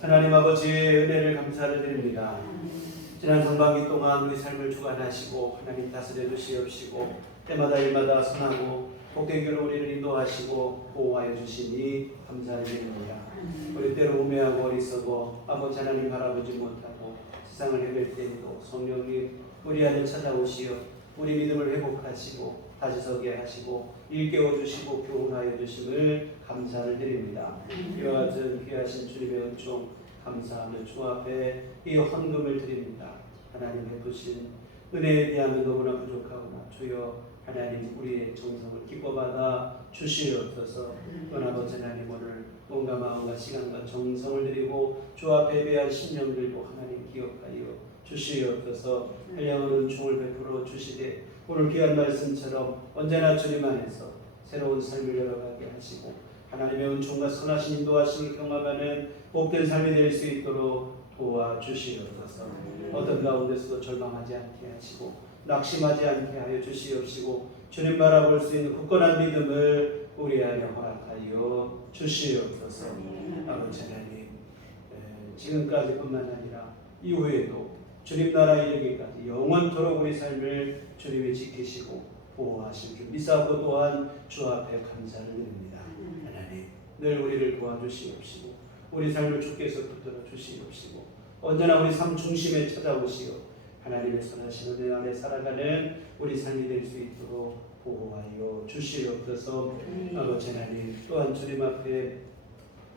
하나님 아버지 은혜를 감사를 드립니다. 지난 상반기 동안 우리 삶을 주관하시고 하나님 다스려 주시옵시고 때마다 일마다 선하고 복된 길로 우리를 인도하시고 보호하여 주시니 감사드립니다. 우리 때로 우매하고 어리석어 아버지 하나님 바라보지 못하고 세상을 헤맬 때에도 성령님 우리 안에 찾아오시어 우리 믿음을 회복하시고 다시 서게 하시고 일깨워 주시고 교훈하여 주심을 감사를 드립니다. 이와 같은 귀하신 주님의 은총 감사하며 주 앞에 이 헌금을 드립니다. 하나님 베푸신 은혜에 비하면 너무나 부족하구나. 주여 하나님 우리의 정성을 기뻐받아 주시옵소서. 아버지 하나님 오늘 몸과 마음과 시간과 정성을 드리고 주 앞에 예배한 심령 들고 하나님 기억하여 주시옵소서. 한량한 은총을 베풀어 주시되 오늘 귀한 말씀처럼 언제나 주님 안에서 새로운 삶을 열어가게 하시고 하나님의 은총과 선하신 인도하심을 경험하는 복된 삶이 될 수 있도록 도와주시옵소서. 어떤 가운데서도 절망하지 않게 하시고 낙심하지 않게 하여 주시옵시고 주님 바라볼 수 있는 굳건한 믿음을 우리 안에 허락하여 주시옵소서. 아버지 하나님 지금까지뿐만 아니라 이후에도 주님 나라 이르기까지 영원토록 우리 삶을 주님이 지키시고 보호하실 줄 믿사오고 또한 주 앞에 감사를 드립니다. 하나님 늘 우리를 도와주시옵시고 우리 삶을 주께서 붙들어 주시옵시고 언제나 우리 삶 중심에 찾아오시어 하나님의 선하신 은혜 안에 살아가는 우리 삶이 될 수 있도록 보호하여 주시옵소서. 아버지 하나님 또한 주님 앞에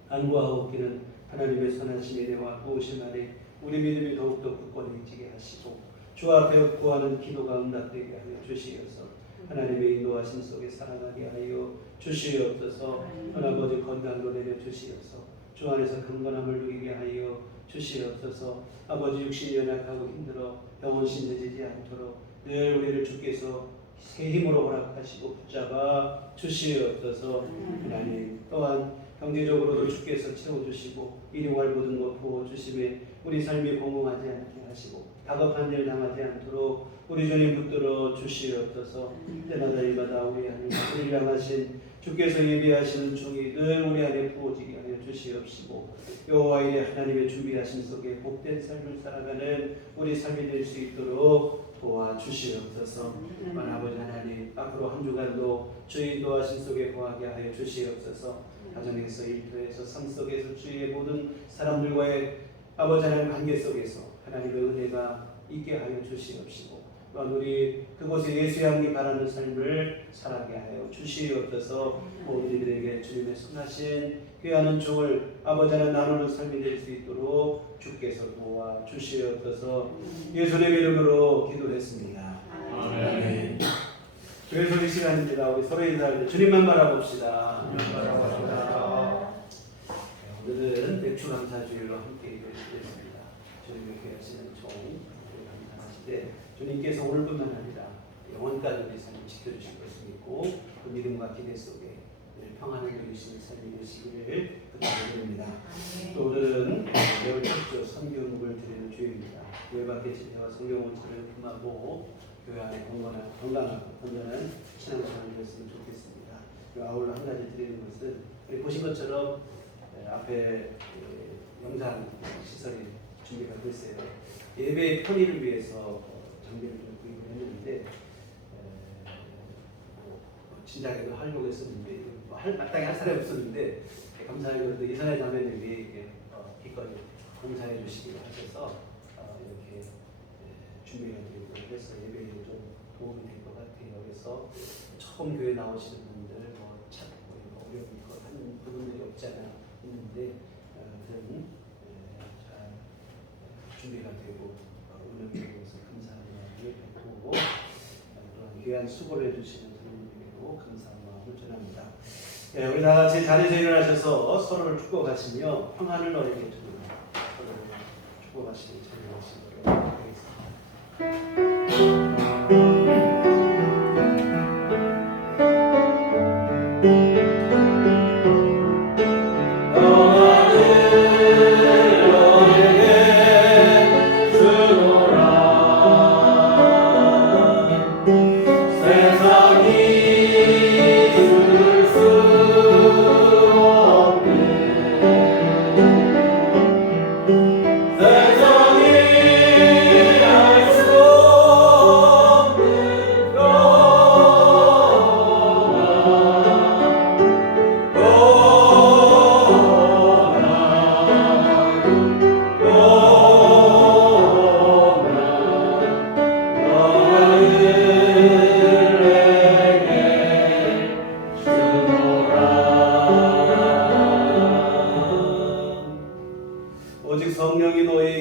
안구하옵기는 하나님의 선하신 은혜와 도우심 안에 우리 믿음이 더욱더 굳건해지게 하시고 주 앞에 구하는 기도가 응답되게 하여 주시옵소서. 하나님의 인도하심 속에 살아가게 하여 주시옵소서. 하나님 건강도 내려 주시옵소서. 주 안에서 강건함을 누리게 하여 주시옵소서. 아버지 육신이 연약하고 힘들어 병원 신세지지 않도록 늘 우리를 주께서 새 힘으로 허락하시고 붙잡아 주시옵소서. 하나님 또한 경제적으로도 주께서 채워주시고 일용할 모든 것 부어주심에 우리 삶이 공공하지 않게 하시고 다급한 일 당하지 않도록 우리 주님 붙들어 주시옵소서. 때마다 일마다 우리 하나님 우리를 향하신 주께서 예비하시는 종이 늘 우리 안에 부어지게 하여 주시옵시고 여호와의 하나님의 준비하신 속에 복된 삶을 살아가는 우리 삶이 될 수 있도록 도와주시옵소서. 아버지 하나님 앞으로 한 주간도 주의 인도하신 속에 거하게 하여 주시옵소서. 가정에서 일터에서 삶 속에서 주의 모든 사람들과의 아버지 하나님 관계 속에서 하나님의 은혜가 있게 하여 주시옵시고 또한 우리 그곳에 예수의 향기 바라는 삶을 살아게 하여 주시옵소서. 모든 이들에게 주님의 선하신 귀한 은총을 아버지 하나님 나누는 삶이 될 수 있도록 주께서 도와 주시옵소서. 예수님의 이름으로 기도했습니다. 아멘. 그래서 이 시간입니다. 우리 서로 인사할 때 주님만 바라봅시다. 오늘은 맥주감사주일로 함께 기도했습니다. 주님의 귀하시는 종 감사하시되 주님께서 오늘뿐만 아니라 영원까지 우리 삶을 지켜주실 것을 믿고 그 믿음과 기대 속에 늘 평안을 누리시는 삶이 되시기를 부탁드립니다. 또 오늘은 매월 첫주 선교육을 드리는 주일입니다. 교회 밖의 집회와 성경원천을 품하고 교회 안에 건강하고 건전한 신앙생활을 했으면 좋겠습니다. 아울러 한 가지 드리는 것은 우리 보신 것처럼 앞에 영상 시설이 준비가 됐어요. 예배의 편의를 위해서 장비를 좀 구입을 했는데 진작에도 하려고 했었는데 마땅히 할 사람이 없었는데 감사하게도 이선의 자매님이 기꺼이 공사해 주시기로 하셔서 이렇게 준비가 되고 해서 예배에 좀 도움이 될 것 같아요. 그래서 처음 교회 나오시는 분들 찾고 어려움이 하는 부분들이 없지 않아 있는데 아무튼 잘 준비가 되고 운영되고 있어서 감사하는 마음을 베푸고 또한 귀한 수고를 해주시는 주님에게도 감사한 마음을 전합니다. 우리 다 같이 자리에서 일어나셔서 서로를 축복하시며 평안을 너에게 드립니다. 서로를 축복하시는 전하시도록 하겠습니다. 세상이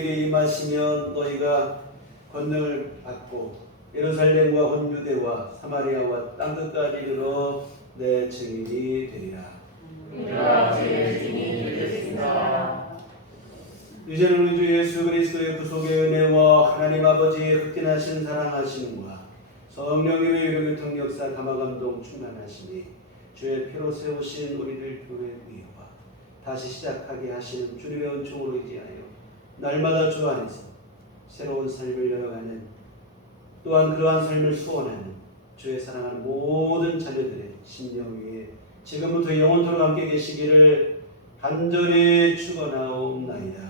너희에게 임하시면 너희가 권능을 받고 예루살렘과 온 유대와 사마리아와 땅끝까지 이르러 내 증인이 되리라. 우리가 주의 증인이 되겠습니다. 이제는 우리 주 예수 그리스도의 구속의 은혜와 하나님 아버지의 흑진하신 사랑하심과 성령님의 위력의 통역사 감화감동 충만하시니 주의 피로 세우신 우리들 교회 위와 다시 시작하게 하시는 주님의 은총으로 의지하여 날마다 주 안에서 새로운 삶을 열어가는 또한 그러한 삶을 소원하는 주의 사랑하는 모든 자녀들의 심령 위에 지금부터 영원토록 함께 계시기를 간절히 축원하옵나이다.